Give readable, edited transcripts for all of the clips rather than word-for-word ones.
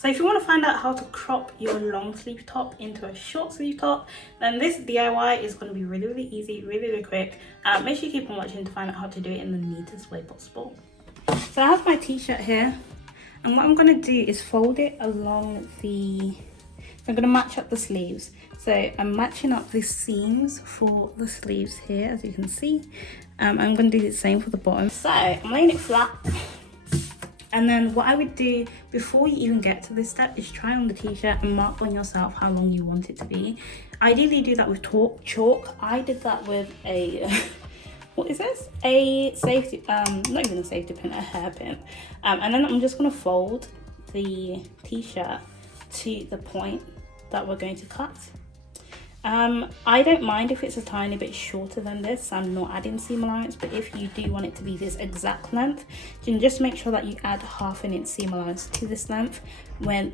So if you want to find out how to crop your long sleeve top into a short sleeve top, then this DIY is going to be really easy, really quick. Make sure you keep on watching to find out how to do it in the neatest way possible. So I have my t-shirt here, and what I'm going to do is fold it along the, so I'm going to match up the sleeves. So I'm matching up the seams for the sleeves here, as you can see. I'm going to do the same for the bottom. So I'm laying it flat. And then what I would do before you even get to this step is try on the t-shirt and mark on yourself how long you want it to be. Ideally do that with chalk. I did that with a, what is this? A safety, not even a safety pin, a hairpin. And then I'm just gonna fold the t-shirt to the point that we're going to cut. I don't mind if it's a tiny bit shorter than this. I'm not adding seam allowance, but if you do want it to be this exact length, then just make sure that you add 1/2 inch seam allowance to this length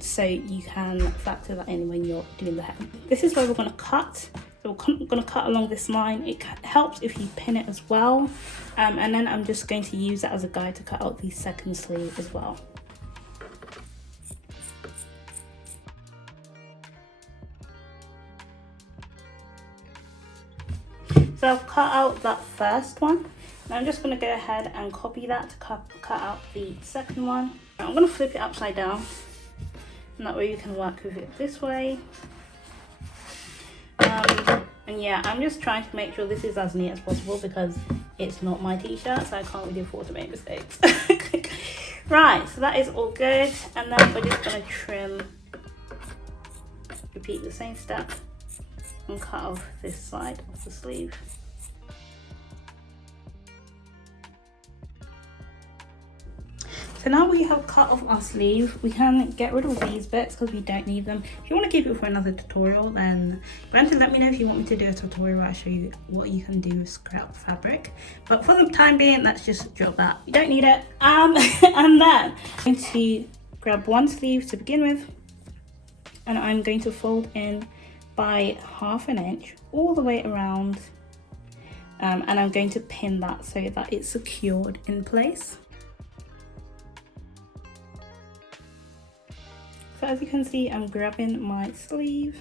so you can factor that in when you're doing the hair. This is where we're going to cut. So we're going to cut along this line. It helps if you pin it as well, and then I'm just going to use that as a guide to cut out the second sleeve as well. So I've cut out that first one. Now I'm just going to go ahead and copy that to cut out the second one. I'm going to flip it upside down, and that way you can work with it this way. And yeah, I'm just trying to make sure this is as neat as possible because it's not my t-shirt, so I can't really afford to make mistakes. Right, so that is all good, and then we're just going to trim, repeat the same step, and cut off this side of the sleeve. So now we have cut off our sleeve, we can get rid of these bits because we don't need them. If you want to keep it for another tutorial, then granted, let me know if you want me to do a tutorial where I show you what you can do with scrap fabric. But for the time being, let's just drop that. You don't need it. And then I'm going to grab one sleeve to begin with, and I'm going to fold in by 1/2 inch all the way around, and I'm going to pin that so that it's secured in place. So as you can see, I'm grabbing my sleeve,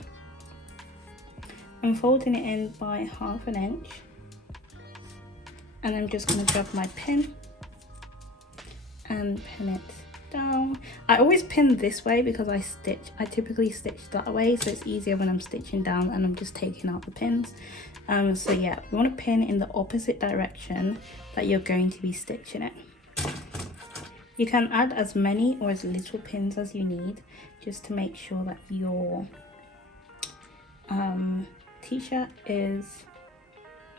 I'm folding it in by 1/2 inch, and I'm just going to grab my pin and pin it down. I always pin this way because I typically stitch that way, so it's easier when I'm stitching down and I'm just taking out the pins. So yeah, we want to pin in the opposite direction that you're going to be stitching it. You can add as many or as little pins as you need, just to make sure that your t-shirt is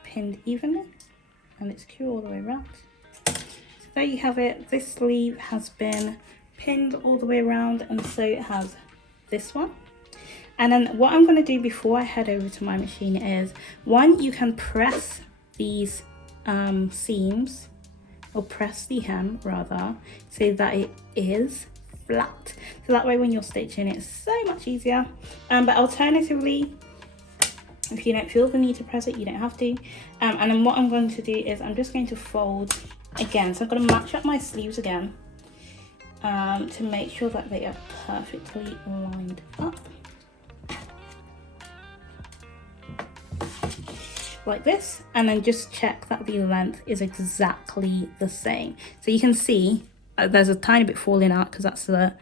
pinned evenly and it's secure all the way around. So there you have it. This sleeve has been pinned all the way around, and so it has this one. And then what I'm going to do before I head over to my machine is, one, you can press these seams, or press the hem rather, so that it is flat, so that way when you're stitching it's so much easier. But alternatively, if you don't feel the need to press it, you don't have to. And then what I'm going to do is I'm just going to fold again, so I'm going to match up my sleeves again, to make sure that they are perfectly lined up like this, and then just check that the length is exactly the same. So you can see there's a tiny bit falling out because that's the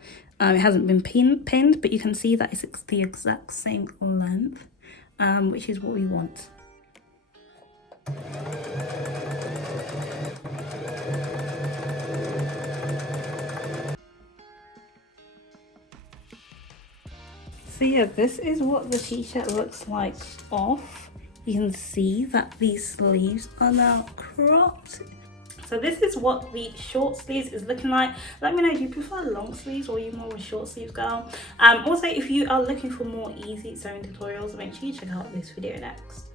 it hasn't been pinned, but you can see that it's the exact same length, which is what we want. So yeah, this is what the t-shirt looks like off. You can see that these sleeves are now cropped. So this is what the short sleeves is looking like. Let me know, do you prefer long sleeves or are you more of a short sleeves girl? Also, if you are looking for more easy sewing tutorials, make sure you check out this video next.